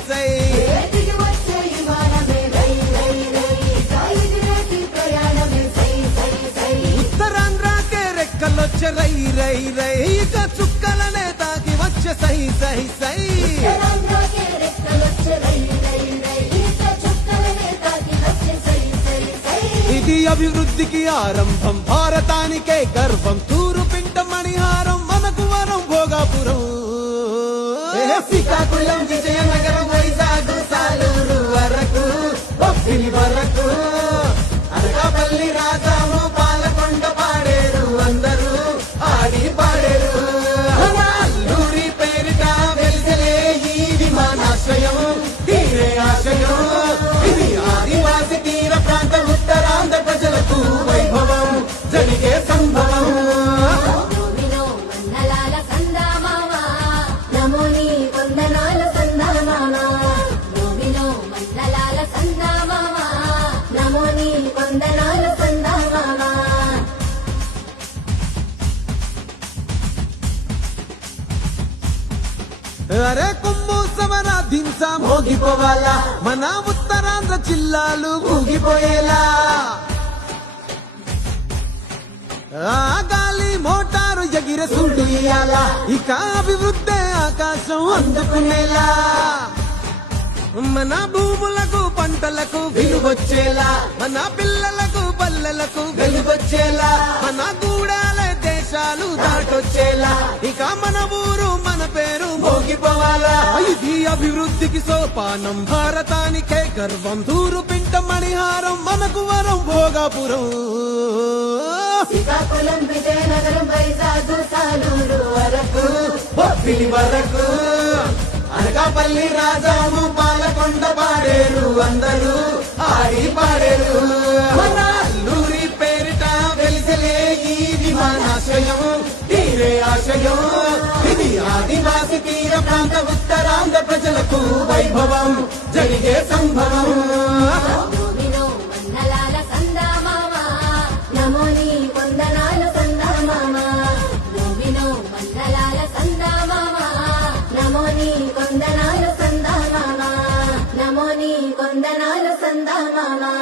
సై ఉత్తరాంధ్రకే రెక్కలొచ్చే రై రై రై ఇక చుక్కలనే తాకి వచ్చే సై సై సై ఇది అభివృద్ధికి ఆరంభం భారతానికే గర్వం తూరు పింట మణిహారం మనకు వరం భోగాపురం శ్రీకాకుళం విజయనగరం వైజాగ్ సాలూరు వరకు బొబ్బిలి వరకు అనకాపల్లి రాజాము పాలకొండ పాడేరు అందరూ ఆడి పాడేరు అల్లూరి పేరిట వెలిసలే ఈ విమానాశ్రయం తీరే ఆశయం ఇది ఆదివాసి తీర ప్రాంత ఉత్తరాంధ్ర ప్రజలకు వైభవం జరిగే సంభవం అరే కుంభు సమర దింస మోగిపోవాలా మన ఉత్తరాంధ్ర జిల్లాలు ఊగిపోయేలా ఆ గాలి మోటారు ఎగిరే సుండు ఇయ్యాలా ఇక అభివృద్ధి ఆకాశం అందుకునేలా మన భూములకు పంటలకు విలువచ్చేలా మన పిల్లలకు పల్లెలకు వెలుగొచ్చేలా మన గూడాల దేశాలు దాటొచ్చేలా ఇక మన ఊరు మన పేరు మోగిపోవాలా ఇది అభివృద్ధికి సోపానం భారతానికే గర్వం తూరు పింట మణిహారం మనకు వరం భోగాపురం శ్రీకాకుళం విజయనగరం వైజాగ్ సాలూరు వరకు బొబ్బిలి వరకు అనకాపల్లి రాజాము పాలకొండ పాడేరు అందరూ ఆడి పాడేరు మన అల్లూరి పేరిట వెలిసలే ఈ విమానాశ్రయం తీరే ఆశయం ఇది ఆదివాసి తీర ప్రాంత ఉత్తరాంధ్ర ప్రజలకు వైభవం జరిగే సంభవం కొందనాలు సందా మామా